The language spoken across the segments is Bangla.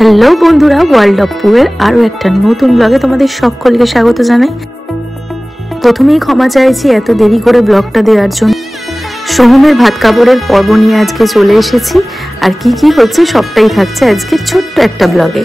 হ্যালো বন্ধুরা, ওয়ার্ল্ড অফ পুয়ের আরও একটা নতুন ব্লগে তোমাদের সকলকে স্বাগত জানাই। প্রথমেই ক্ষমা চাইছি এত দেরি করে ব্লগটা দেওয়ার জন্য। সোহমের ভাত কাপড়ের পর্ব নিয়ে আজকে চলে এসেছি, আর কি কি হচ্ছে সবটাই থাকছে আজকে ছোট্ট একটা ব্লগে।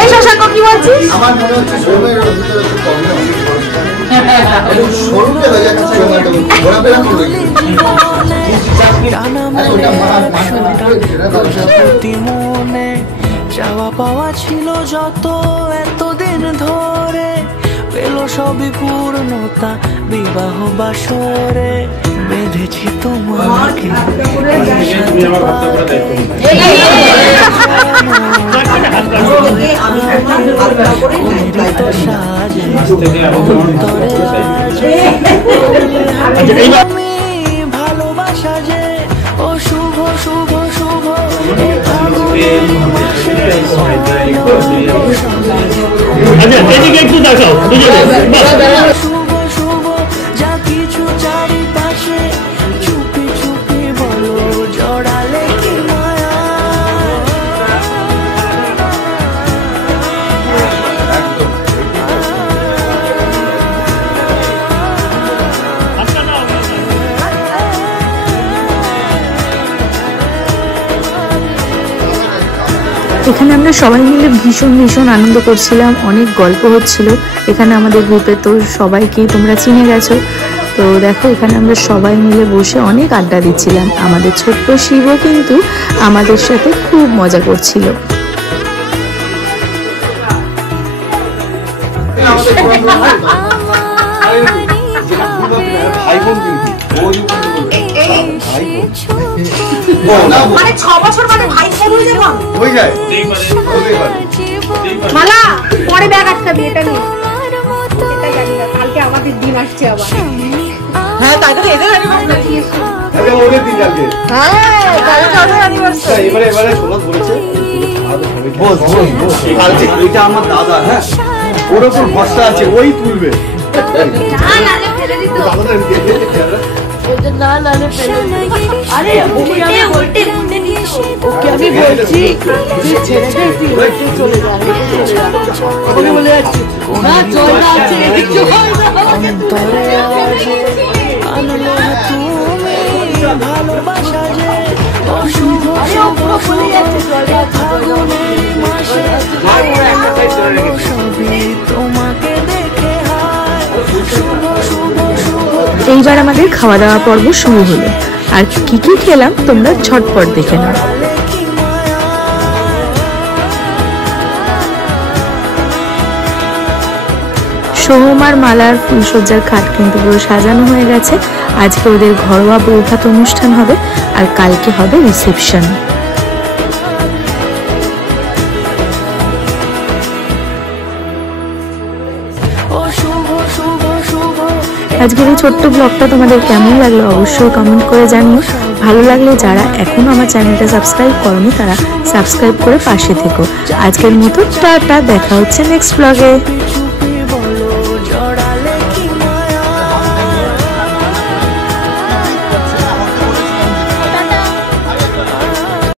এই শশাঙ্ক কি বলছিস? আমার মনে হচ্ছে শোরুমের ভিতরে একটু প্রবলেম আছে। শোরুমে হয়ে যাচ্ছে ঘোরাফেরা করে চাওয়া পাওয়া ছিল যত এতদিন ধরে, পেল সবই পূর্ণতা বিবাহ বাসরে। বেঁধেছি তোমাকে ভালোবাসা যে ও শুভ শুভ শুভ শুভ শুভ যা কিছু চারিপাশে চুপি চুপি বলো জড়ালে কি মায়া। এখানে আমরা সবাই মিলে ভীষণ আনন্দ করছিলাম, অনেক গল্প হচ্ছিল। এখানে আমাদের গ্রুপে তো সবাইকেই তোমরা চিনে গেছো। তো দেখো, এখানে আমরা সবাই মিলে বসে অনেক আড্ডা দিচ্ছিলাম। আমাদের ছোট্ট শিবও কিন্তু আমাদের সাথে খুব মজা করছিল। মানে 6 বছর মানে ভাই বোন হয়ে যাবো হয়ে যায়। মালা পরে ব্যাগ আটকাবি, এটা নিয়ে এটা জানি না, কালকে আমাদের দিন আসছে আবার। হ্যাঁ তাই তো এদের অ্যানিভার্সারি আছে। আরে ওদের দিন কালকে। হ্যাঁ কালকে ওদের অ্যানিভার্সারি। এবারে সোনাদ বলেছে কালকে এটা আমার দাদা, হ্যাঁ ওর উপর ভরসা আছে, ওই তুলবে। না না ফেলে দিত। না না ফেলে দিত। আরে উল্টে দিত। ওকে আমি বলছি যে ছেড়ে দে, তুই চলে যা ওকে বলে যাচ্ছি না চল না ছেড়ে চল না। অন্তরে আছে আনলো তুমি ভালোবাসা যে ও শুভ শুভ ফাগুনের মাসে সবই তোমাকে দেখে হয় শুভ শুভ শুভ। এইবার আমাদের খাওয়া দাওয়া পর্ব শুরু হলো, আর কি কি খেলাম তোমরা ঝটপট দেখে নাও। সোহম আর মালার ফুলসজ্জার খাট কিন্তু পুরো সাজানো হয়ে গেছে। আজকে ওদের ঘরোয়া বৌভাত অনুষ্ঠান হবে, আর কালকে হবে রিসেপশন। আজকের এই ছোট্ট ব্লগটা তোমাদের কেমন লাগলো অবশ্যই কমেন্ট করে জানিও। ভালো লাগলে যারা এখনো আমার চ্যানেলটা সাবস্ক্রাইব করোনি তারা সাবস্ক্রাইব করে পাশে থেকো। আজকের মতো টাটা, দেখা হচ্ছে নেক্সট ব্লগে।